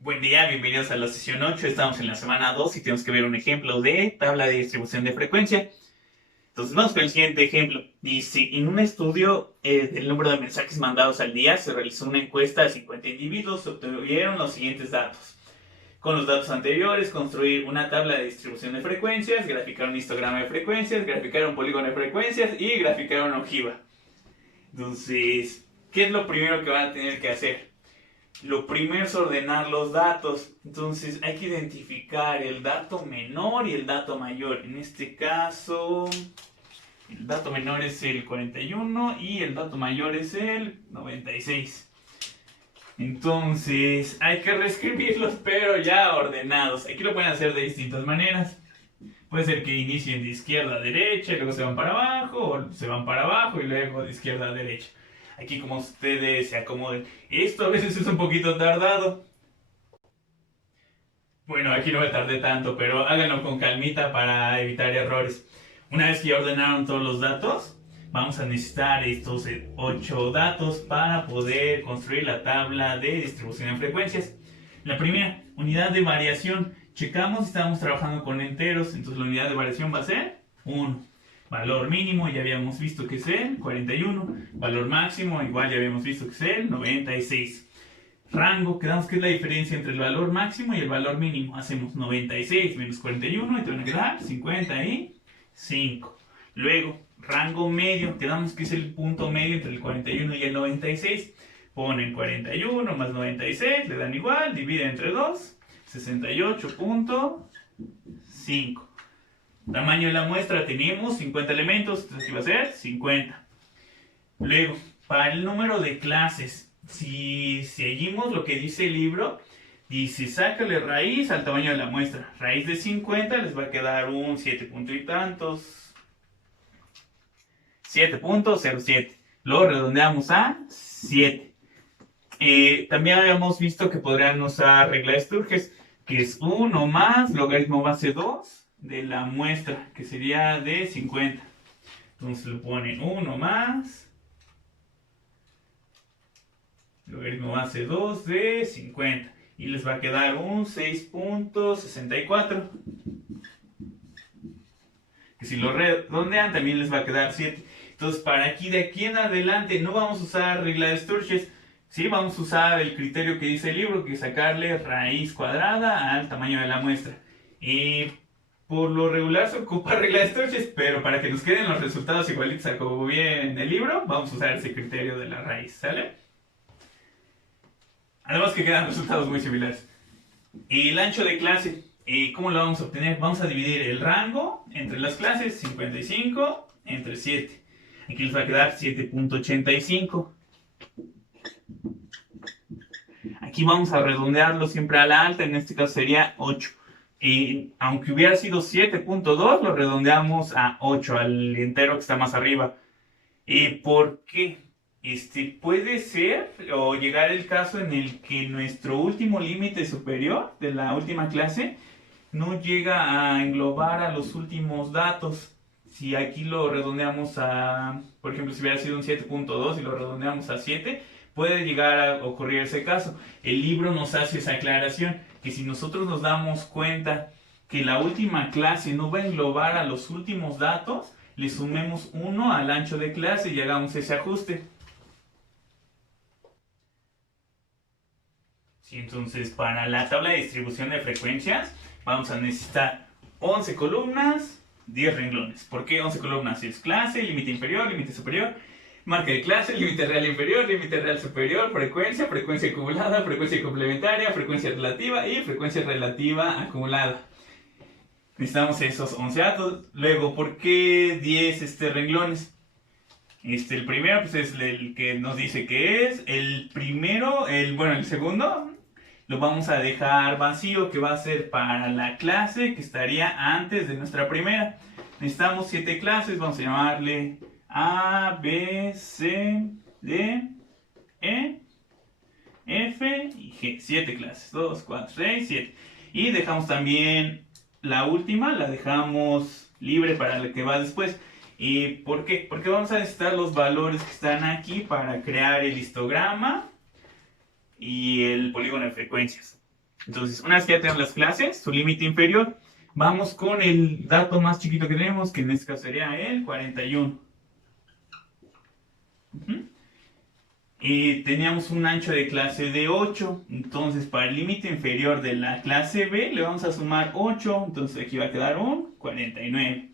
Buen día, bienvenidos a la sesión 8. Estamos en la semana 2 y tenemos que ver un ejemplo de tabla de distribución de frecuencia. Entonces vamos con el siguiente ejemplo. Dice, en un estudio del número de mensajes mandados al día se realizó una encuesta a 50 individuos. Se obtuvieron los siguientes datos. Con los datos anteriores, construir una tabla de distribución de frecuencias, graficar un histograma de frecuencias, graficar un polígono de frecuencias y graficar una ojiva. Entonces, ¿qué es lo primero que van a tener que hacer? Lo primero es ordenar los datos. Entonces hay que identificar el dato menor y el dato mayor. En este caso, el dato menor es el 41 y el dato mayor es el 96. Entonces hay que reescribirlos, pero ya ordenados. Aquí lo pueden hacer de distintas maneras. Puede ser que inicien de izquierda a derecha y luego se van para abajo, o se van para abajo y luego de izquierda a derecha. Aquí como ustedes se acomoden. Esto a veces es un poquito tardado. Bueno, aquí no me tardé tanto, pero háganlo con calmita para evitar errores. Una vez que ya ordenaron todos los datos, vamos a necesitar estos 8 datos para poder construir la tabla de distribución en frecuencias. La primera, unidad de variación. Checamos si estamos trabajando con enteros, entonces la unidad de variación va a ser 1. Valor mínimo, ya habíamos visto que es el 41. Valor máximo, igual ya habíamos visto que es el 96. Rango, quedamos que es la diferencia entre el valor máximo y el valor mínimo. Hacemos 96 menos 41 y te van a quedar 55. Luego, rango medio, quedamos que es el punto medio entre el 41 y el 96. Ponen 41 más 96, le dan igual, dividen entre 2, 68.5. Tamaño de la muestra tenemos 50 elementos, entonces va a ser 50. Luego, para el número de clases, si seguimos lo que dice el libro, dice sácale raíz al tamaño de la muestra. Raíz de 50 les va a quedar un 7 punto y tantos. 7.07. Luego redondeamos a 7. También habíamos visto que podrían usar regla de Sturges, que es 1 más logaritmo base 2 de la muestra, que sería de 50. Entonces le ponen 1 más logaritmo base 2 de 50. Y les va a quedar un 6.64. Que si lo redondean también les va a quedar 7. Entonces de aquí en adelante no vamos a usar regla de Sturges. Sí, vamos a usar el criterio que dice el libro, que es sacarle raíz cuadrada al tamaño de la muestra. Por lo regular se ocupa regla de Sturges, pero para que nos queden los resultados igualitos a como viene en el libro, vamos a usar ese criterio de la raíz, ¿sale? Además que quedan resultados muy similares. Y el ancho de clase, ¿cómo lo vamos a obtener? Vamos a dividir el rango entre las clases, 55 entre 7. Aquí les va a quedar 7.85. Aquí vamos a redondearlo siempre a la alta, en este caso sería 8. Aunque hubiera sido 7.2, lo redondeamos a 8, al entero que está más arriba. ¿Por qué? Puede ser o llegar el caso en el que nuestro último límite superior de la última clase no llega a englobar a los últimos datos. Si aquí lo redondeamos a, por ejemplo, si hubiera sido un 7.2 y lo redondeamos a 7, puede llegar a ocurrir ese caso. El libro nos hace esa aclaración, que si nosotros nos damos cuenta que la última clase no va a englobar a los últimos datos, le sumemos 1 al ancho de clase y hagamos ese ajuste. Sí, entonces, para la tabla de distribución de frecuencias, vamos a necesitar 11 columnas, 10 renglones. ¿Por qué 11 columnas? Es clase, límite inferior, límite superior, marca de clase, límite real inferior, límite real superior, frecuencia, frecuencia acumulada, frecuencia complementaria, frecuencia relativa y frecuencia relativa acumulada. Necesitamos esos 11 datos. Luego, ¿por qué 10 renglones? El primero pues es el que nos dice que es. El primero, el segundo, lo vamos a dejar vacío, que va a ser para la clase que estaría antes de nuestra primera. Necesitamos 7 clases, vamos a llamarle A, B, C, D, E, F y G. 7 clases, 2, 4, 6, 7. Y dejamos también la última, la dejamos libre para la que va después. ¿Y por qué? Porque vamos a necesitar los valores que están aquí para crear el histograma y el polígono de frecuencias. Entonces, una vez que ya tenemos las clases, su límite inferior, vamos con el dato más chiquito que tenemos, que en este caso sería el 41. Y teníamos un ancho de clase de 8, entonces para el límite inferior de la clase B le vamos a sumar 8, entonces aquí va a quedar un 49.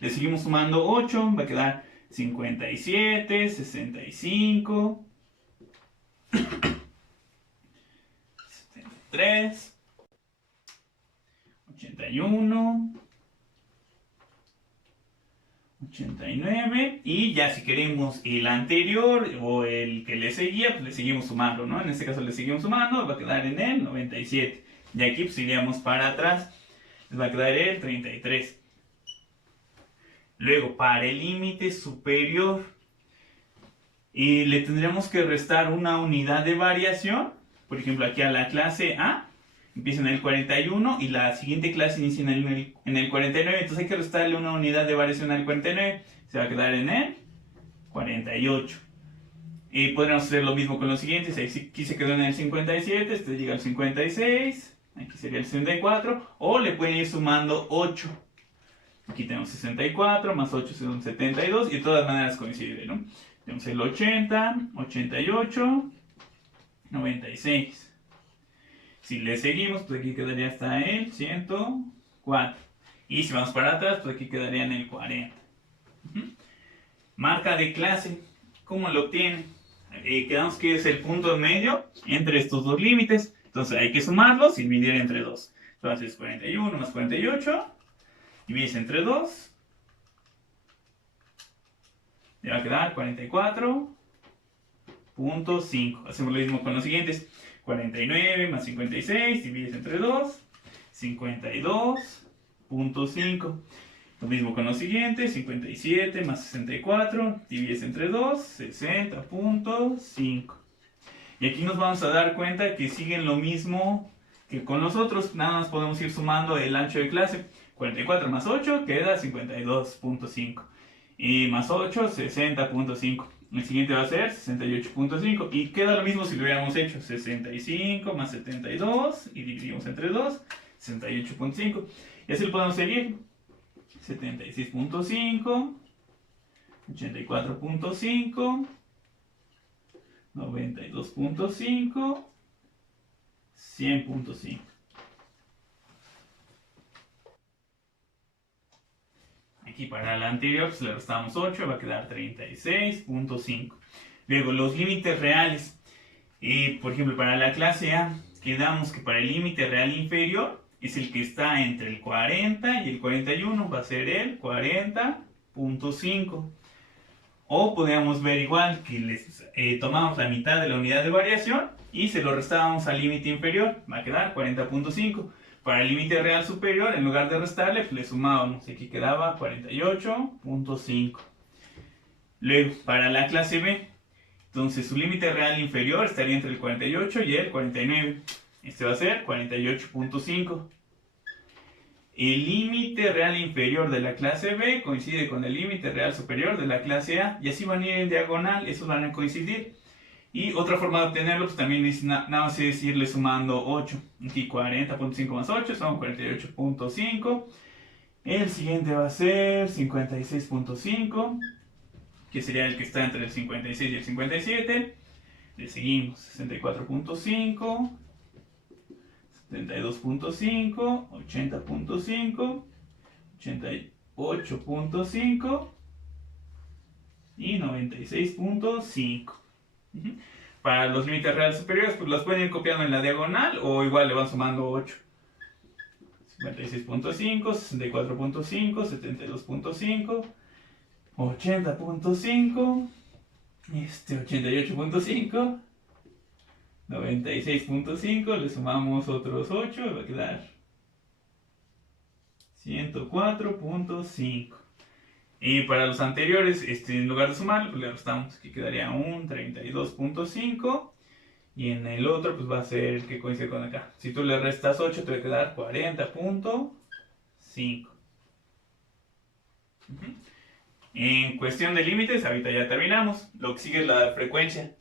Le seguimos sumando 8, va a quedar 57, 65, 73, 81, 89, y ya si queremos el anterior o el que le seguía, pues le seguimos sumando, ¿no? En este caso le seguimos sumando, va a quedar en el 97. Y aquí pues iríamos para atrás, les va a quedar el 33. Luego, para el límite superior, y le tendríamos que restar una unidad de variación. Por ejemplo, aquí a la clase A empieza en el 41 y la siguiente clase inicia en el 49. Entonces hay que restarle una unidad de variación al 49. Se va a quedar en el 48. Y podríamos hacer lo mismo con los siguientes. Aquí se quedó en el 57, este llega al 56. Aquí sería el 64. O le pueden ir sumando 8. Aquí tenemos 64, más 8 son 72. Y de todas maneras coincide, ¿no? Tenemos el 80, 88, 96. Si le seguimos, pues aquí quedaría hasta el 104. Y si vamos para atrás, pues aquí quedaría en el 40. Marca de clase, ¿cómo lo obtienen? Quedamos que es el punto medio entre estos dos límites. Entonces hay que sumarlos y dividir entre 2. Entonces 41 más 48, divides entre 2. Le va a quedar 44.5. Hacemos lo mismo con los siguientes. 49 más 56, divides entre 2. 52.5. Lo mismo con los siguientes. 57 más 64, divides entre 2. 60.5. Y aquí nos vamos a dar cuenta que siguen lo mismo que con los otros. Nada más podemos ir sumando el ancho de clase. 44 más 8 queda 52.5. Y más 8, 60.5. El siguiente va a ser 68.5. Y queda lo mismo si lo hubiéramos hecho. 65 más 72. Y dividimos entre 2. 68.5. Y así lo podemos seguir. 76.5. 84.5. 92.5. 100.5. Aquí para la anterior pues le restamos 8, va a quedar 36.5. Luego los límites reales. Por ejemplo, para la clase A, quedamos que para el límite real inferior es el que está entre el 40 y el 41, va a ser el 40.5. O podríamos ver igual que tomamos la mitad de la unidad de variación y se lo restábamos al límite inferior, va a quedar 40.5. Para el límite real superior, en lugar de restarle, pues le sumábamos. Aquí quedaba 48.5. Luego, para la clase B, entonces su límite real inferior estaría entre el 48 y el 49. Este va a ser 48.5. El límite real inferior de la clase B coincide con el límite real superior de la clase A. Y así van a ir en diagonal, esos van a coincidir. Y otra forma de obtenerlo pues también es nada más es irle sumando 8. Aquí 40.5 más 8 son 48.5. El siguiente va a ser 56.5, que sería el que está entre el 56 y el 57. Le seguimos 64.5, 72.5, 80.5, 88.5 y 96.5. Para los límites reales superiores, pues los pueden ir copiando en la diagonal o igual le van sumando 8. 56.5, 64.5, 72.5, 80.5, 88.5, 96.5, le sumamos otros 8 y va a quedar 104.5. Y para los anteriores, en lugar de sumarlo, pues le restamos, que quedaría un 32.5. Y en el otro, pues va a ser el que coincide con acá. Si tú le restas 8, te va a quedar 40.5. En cuestión de límites, ahorita ya terminamos. Lo que sigue es la frecuencia.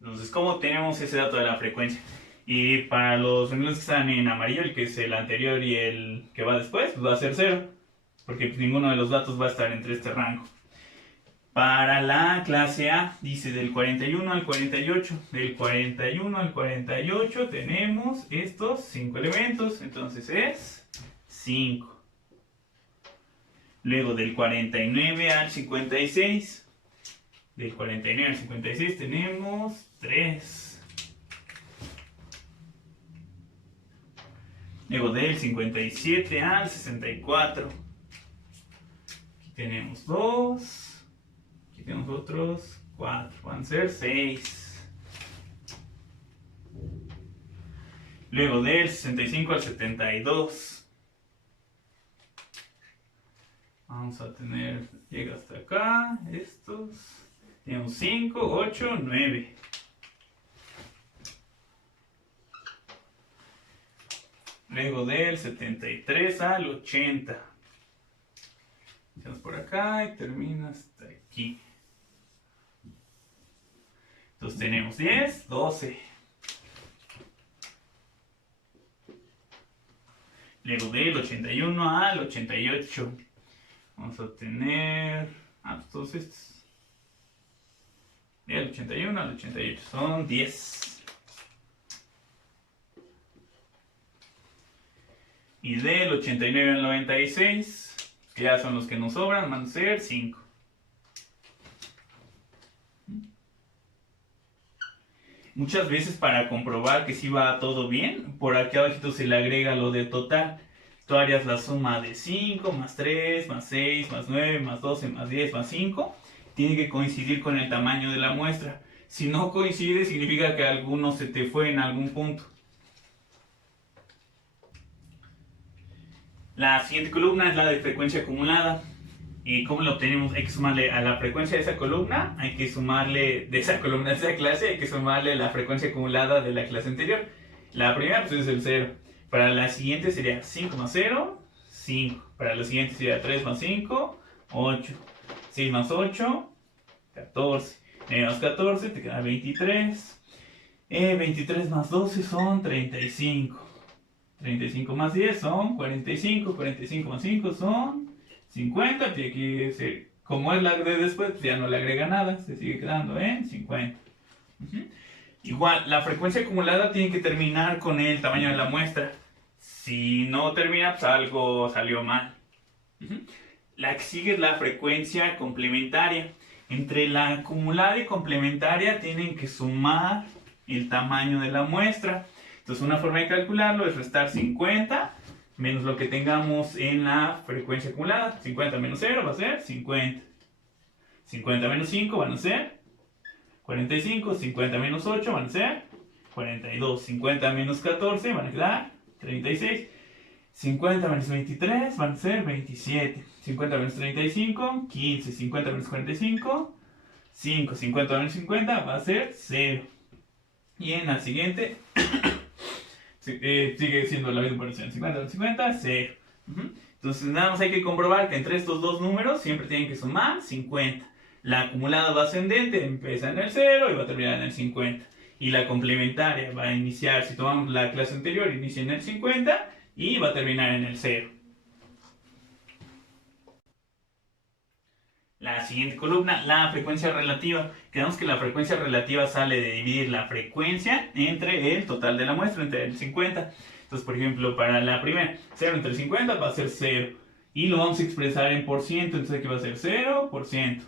Entonces, ¿cómo tenemos ese dato de la frecuencia? Y para los renglones que están en amarillo, el que es el anterior y el que va después, pues va a ser 0. Porque pues, ninguno de los datos va a estar entre este rango. Para la clase A, dice del 41 al 48. Del 41 al 48 tenemos estos 5 elementos. Entonces es 5. Luego del 49 al 56. Del 49 al 56 tenemos 3. Luego del 57 al 64. Aquí tenemos 2. Aquí tenemos otros 4. Van a ser 6. Luego del 65 al 72. Vamos a tener, llega hasta acá, estos. Tenemos 5, 8, 9. Luego del 73 al 80. Empezamos por acá y termina hasta aquí. Entonces tenemos 10, 12. Luego del 81 al 88. Vamos a tener... pues todos estos. Del 81 al 88 son 10. Y del 89 al 96, que ya son los que nos sobran, van a ser 5. Muchas veces para comprobar que sí va todo bien, por aquí abajito se le agrega lo de total. Tú harías la suma de 5, más 3, más 6, más 9, más 12, más 10, más 5. Tiene que coincidir con el tamaño de la muestra. Si no coincide, significa que alguno se te fue en algún punto. La siguiente columna es la de frecuencia acumulada. ¿Y cómo lo obtenemos? Hay que sumarle a la frecuencia de esa columna, hay que sumarle de esa columna de esa clase, hay que sumarle la frecuencia acumulada de la clase anterior. La primera pues es el 0. Para la siguiente sería 5 más 0, 5. Para la siguiente sería 3 más 5, 8. 6 más 8, 14. Más 14 te queda 23. 23 más 12 son 35. 35 más 10 son 45. 45 más 5 son 50. Y aquí, como es la de después, pues ya no le agrega nada. Se sigue quedando en 50. Igual, la frecuencia acumulada tiene que terminar con el tamaño de la muestra. Si no termina, pues algo salió mal. La que sigue es la frecuencia complementaria. Entre la acumulada y complementaria tienen que sumar el tamaño de la muestra. Entonces una forma de calcularlo es restar 50 menos lo que tengamos en la frecuencia acumulada. 50 menos 0 va a ser 50. 50 menos 5 van a ser 45. 50 menos 8 van a ser 42. 50 menos 14 van a quedar 36. 50 menos 23 van a ser 27. 50 menos 35, 15. 50 menos 45, 5. 50 menos 50 va a ser 0. Y en la siguiente sigue siendo la misma operación. 50 menos 50, 0. Entonces nada más hay que comprobar que entre estos dos números siempre tienen que sumar 50. La acumulada va ascendente, empieza en el 0 y va a terminar en el 50. Y la complementaria va a iniciar, si tomamos la clase anterior, inicia en el 50 y va a terminar en el 0. La siguiente columna, la frecuencia relativa. Quedamos que la frecuencia relativa sale de dividir la frecuencia entre el total de la muestra, entre el 50. Entonces, por ejemplo, para la primera, 0 entre 50 va a ser 0. Y lo vamos a expresar en por ciento, entonces aquí va a ser 0%.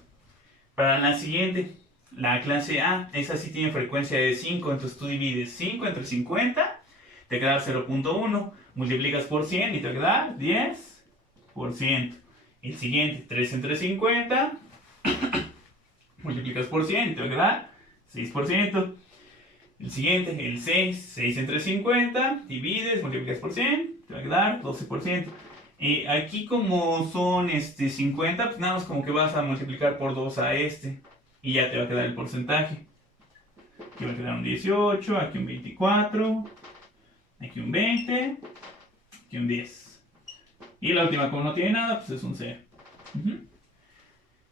Para la siguiente, la clase A, esa sí tiene frecuencia de 5, entonces tú divides 5 entre 50, te queda 0.1, multiplicas por 100 y te queda 10%. El siguiente, 3 entre 50, multiplicas por 100 y te va a quedar 6%. El siguiente, el 6 entre 50, divides, multiplicas por 100, te va a quedar 12%. Aquí como son 50, pues nada más como que vas a multiplicar por 2 a y ya te va a quedar el porcentaje. Aquí va a quedar un 18, aquí un 24, aquí un 20, aquí un 10. Y la última, como no tiene nada, pues es un 0.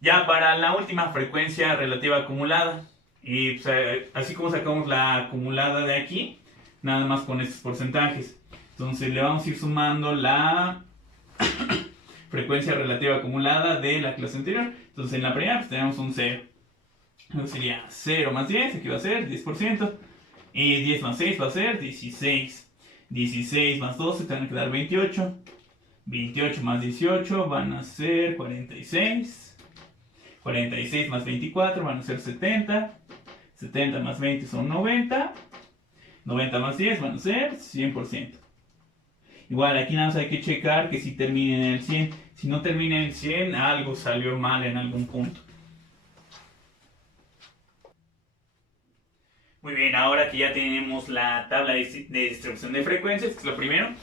Ya para la última, frecuencia relativa acumulada. Y pues, así como sacamos la acumulada de aquí, nada más con estos porcentajes. Entonces le vamos a ir sumando la frecuencia relativa acumulada de la clase anterior. Entonces en la primera pues tenemos un 0. Entonces sería 0 más 10, aquí va a ser 10%. Y 10 más 6 va a ser 16. 16 más 12 te van a quedar 28. 28 más 18 van a ser 46. 46 más 24 van a ser 70. 70 más 20 son 90. 90 más 10 van a ser 100%. Igual aquí nada más hay que checar que si termine en el 100. Si no termina en el 100, algo salió mal en algún punto. Muy bien, ahora que ya tenemos la tabla de distribución de frecuencias, que es lo primero,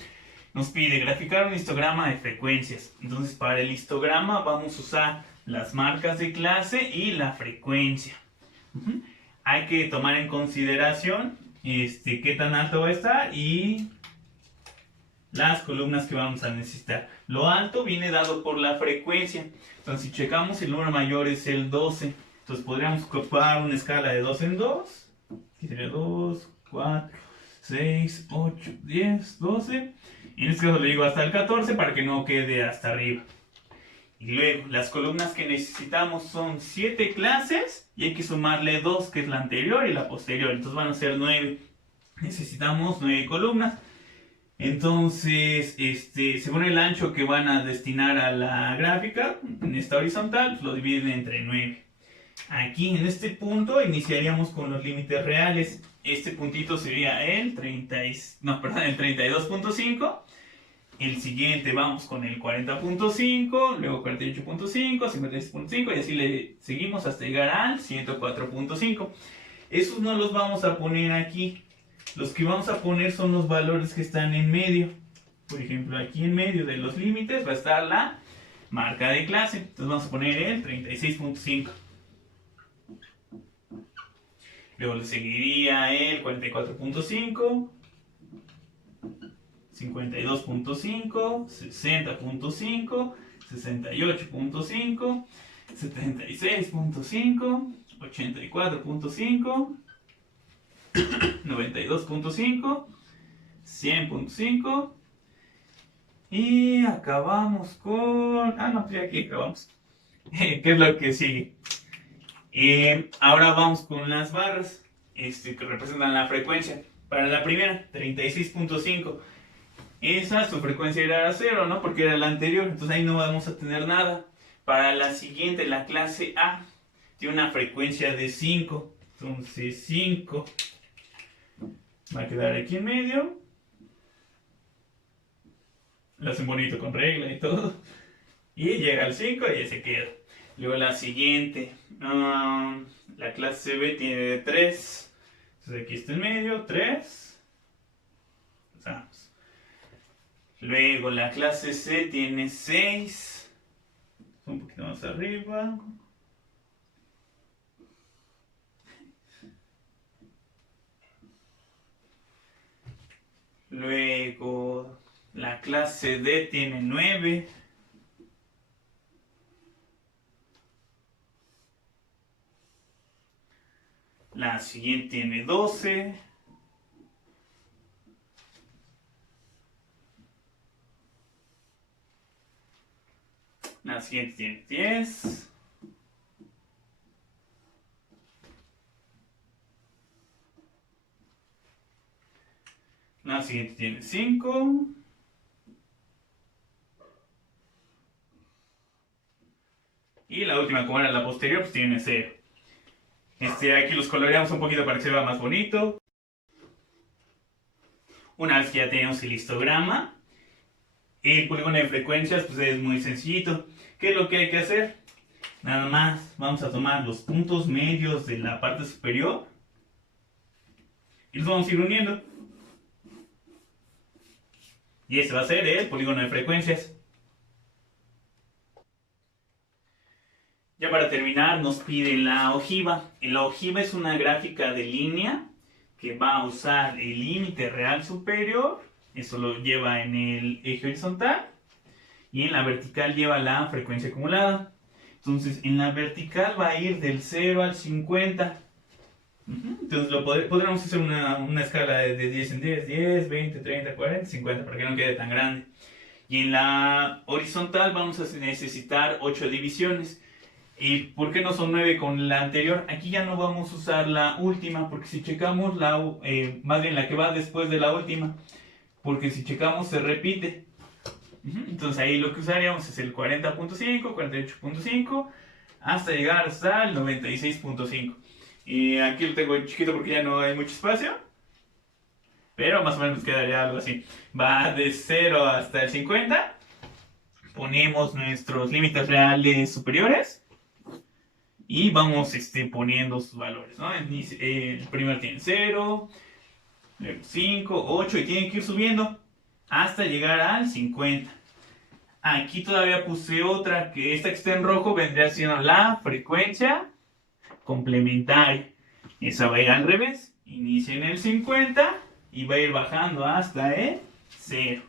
nos pide graficar un histograma de frecuencias. Entonces para el histograma vamos a usar las marcas de clase y la frecuencia. Hay que tomar en consideración qué tan alto va a estar y las columnas que vamos a necesitar. Lo alto viene dado por la frecuencia. Entonces si checamos, el número mayor es el 12. Entonces podríamos ocupar una escala de 2 en 2. Aquí sería 2, 4, 6, 8, 10, 12. Y en este caso le digo hasta el 14 para que no quede hasta arriba. Y luego, las columnas que necesitamos son 7 clases y hay que sumarle 2, que es la anterior y la posterior. Entonces van a ser 9. Necesitamos 9 columnas. Entonces, según el ancho que van a destinar a la gráfica, en esta horizontal, pues lo dividen entre 9. Aquí en este punto iniciaríamos con los límites reales. Este puntito sería el 32.5. El siguiente vamos con el 40.5, luego 48.5, 56.5 y así le seguimos hasta llegar al 104.5. Esos no los vamos a poner aquí. Los que vamos a poner son los valores que están en medio. Por ejemplo, aquí en medio de los límites va a estar la marca de clase. Entonces vamos a poner el 36.5. Luego le seguiría el 44.5, 52.5, 60.5, 68.5, 76.5, 84.5, 92.5, 100.5 y acabamos con... no, pues ya aquí acabamos. ¿Qué es lo que sigue? Ahora vamos con las barras que representan la frecuencia. Para la primera, 36.5. Esa, su frecuencia era 0, ¿no? Porque era la anterior, entonces ahí no vamos a tener nada. Para la siguiente, la clase A, tiene una frecuencia de 5. Entonces 5 va a quedar aquí en medio. Lo hacen bonito con regla y todo. Y llega al 5 y ya se queda. Luego la siguiente, la clase B tiene 3. Entonces aquí está en medio, 3. Pasamos. Luego la clase C tiene 6. Un poquito más arriba. Luego la clase D tiene 9. La siguiente tiene 12. La siguiente tiene 10. La siguiente tiene 5. Y la última, como era la posterior, pues tiene 0. Aquí los coloreamos un poquito para que se vea más bonito. Una vez que ya tenemos el histograma, el polígono de frecuencias pues es muy sencillito. ¿Qué es lo que hay que hacer? Nada más vamos a tomar los puntos medios de la parte superior y los vamos a ir uniendo. Y ese va a ser el polígono de frecuencias. Ya para terminar nos pide la ojiva. La ojiva es una gráfica de línea que va a usar el límite real superior. Eso lo lleva en el eje horizontal. Y en la vertical lleva la frecuencia acumulada. Entonces en la vertical va a ir del 0 al 50. Entonces podríamos hacer una escala de 10 en 10, 10, 20, 30, 40, 50, para que no quede tan grande. Y en la horizontal vamos a necesitar 8 divisiones. ¿Y por qué no son 9 con la anterior? Aquí ya no vamos a usar la última, porque si checamos más bien la que va después de la última, porque si checamos se repite. Entonces ahí lo que usaríamos es el 40.5, 48.5, hasta llegar hasta el 96.5. Y aquí lo tengo chiquito porque ya no hay mucho espacio, pero más o menos quedaría algo así. Va de 0 hasta el 50. Ponemos nuestros límites reales superiores y vamos poniendo sus valores, ¿no? El primero tiene 0, luego 5, 8 y tiene que ir subiendo hasta llegar al 50. Aquí todavía puse otra, que esta que está en rojo vendría siendo la frecuencia complementaria. Esa va a ir al revés. Inicia en el 50 y va a ir bajando hasta el 0.